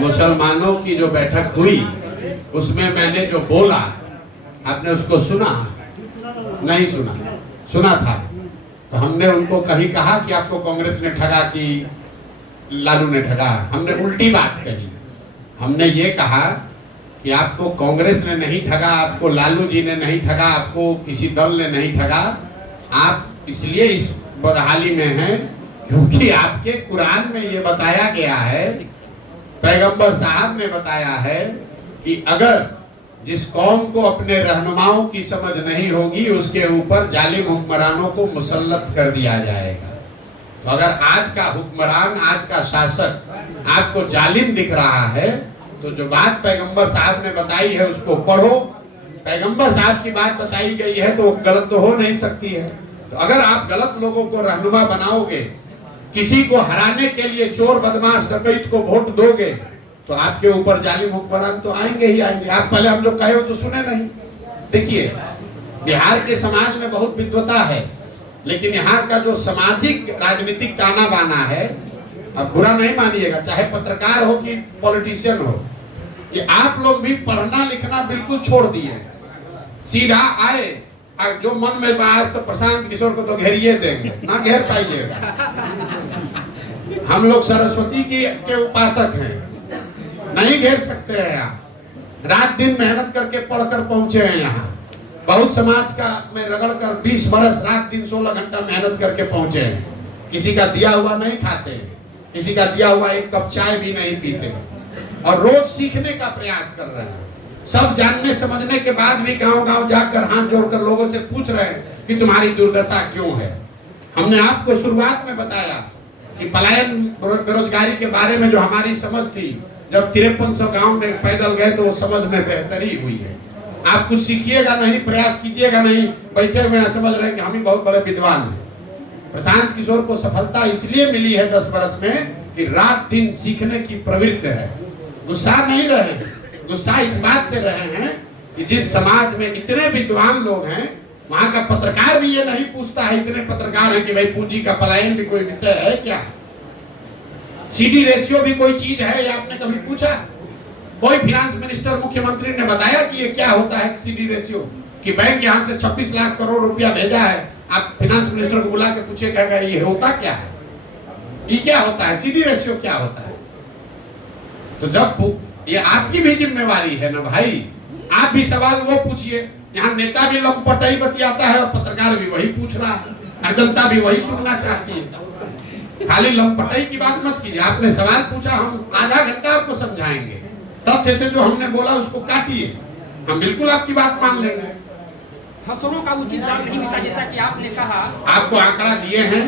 मुसलमानों की जो बैठक हुई उसमें मैंने जो बोला आपने उसको सुना? नहीं सुना। सुना था तो हमने उनको कहीं कहा कि आपको कांग्रेस ने ठगा कि लालू ने ठगा? हमने उल्टी बात कही। हमने ये कहा कि आपको कांग्रेस ने नहीं ठगा, आपको लालू जी ने नहीं ठगा, आपको किसी दल ने नहीं ठगा। आप इसलिए इस बदहाली में हैं क्योंकि आपके कुरान में ये बताया गया है, पैगंबर साहब ने बताया है कि अगर जिस कौम को अपने रहनुमाओं की समझ नहीं होगी उसके ऊपर जालिम हुक्मरानों को मुसल्लत कर दिया जाएगा। तो अगर आज का हुक्मरान, आज का शासक आपको जालिम दिख रहा है तो जो बात पैगंबर साहब ने बताई है उसको पढ़ो। पैगंबर साहब की बात बताई गई है तो गलत तो हो नहीं सकती है। तो अगर आप गलत लोगों को रहनुमा बनाओगे, किसी को हराने के लिए चोर बदमाश डकैत को वोट दोगे तो आपके ऊपर जालिम हुक्मरान तो आएंगे ही आएंगे। आप पहले हम जो कहे हो तो सुने नहीं। देखिए, बिहार के समाज में बहुत विद्वता है, लेकिन यहाँ का जो सामाजिक राजनीतिक ताना बाना है, अब बुरा नहीं मानिएगा, चाहे पत्रकार हो कि पॉलिटिशियन हो, ये आप लोग भी पढ़ना लिखना बिल्कुल छोड़ दिए। सीधा आए, जो मन में बात तो प्रशांत किशोर को तो घेरिए देंगे, ना घेर पाइएगा। हम लोग सरस्वती के उपासक हैं, नहीं घेर सकते हैं। आप रात दिन मेहनत करके पढ़कर पहुंचे हैं यहाँ, बहुत समाज का में रगड़ कर 20 बरस रात दिन 16 घंटा मेहनत करके पहुंचे हैं। किसी का दिया हुआ नहीं खाते हैं, किसी का दिया हुआ एक कप चाय भी नहीं पीते हैं, और रोज सीखने का प्रयास कर रहे हैं। सब जानने समझने के बाद भी गांव-गांव जाकर हाथ जोड़कर लोगों से पूछ रहे हैं कि तुम्हारी दुर्दशा क्यों है। हमने आपको शुरुआत में बताया कि पलायन बेरोजगारी के बारे में जो हमारी समझ थी, जब 5300 गांव में पैदल गए तो वो समझ में बेहतरी हुई है। आप कुछ सीखिएगा नहीं, प्रयास कीजिएगा नहीं, बैठे हुए समझ रहे हैं कि हम ही बहुत बड़े विद्वान हैं। प्रशांत किशोर को सफलता इसलिए मिली है 10 वर्ष में कि रात दिन सीखने की प्रवृत्ति है। गुस्सा नहीं रहे, गुस्सा इस बात से रहे हैं कि जिस समाज में इतने विद्वान लोग हैं, वहां का पत्रकार भी ये नहीं पूछता है, इतने पत्रकार हैं कि भाई पूंजी का पलायन भी कोई विषय है क्या, सीडी रेशियो भी कोई चीज है, ये आपने कभी पूछा? कोई फाइनेंस मिनिस्टर, मुख्यमंत्री ने बताया कि ये क्या होता है सीडी रेशियो, कि बैंक यहाँ से 26 लाख करोड़ रुपया भेजा है, आप फाइनेंस मिनिस्टर को बुला के पूछेगा ये होता क्या है, ये क्या होता है, सीडी रेशियो क्या होता है? तो जब ये आपकी भी जिम्मेवारी है ना भाई, आप भी सवाल वो पूछिए। यहाँ नेता भी लंपटाई बतियाता है और पत्रकार भी वही पूछ रहा है, और जनता भी वही सुनना चाहती है। खाली लंपटाई की बात मत कीजिए। आपने सवाल पूछा, हम आधा घंटा आपको समझाएंगे। तथ्य से जो हमने बोला उसको काटिए, हम बिल्कुल आपकी बात मान लेंगे। फसलों का उचित दाम नहीं मिलता, जैसा कि आपने कहा। आपको आंकड़ा दिए हैं।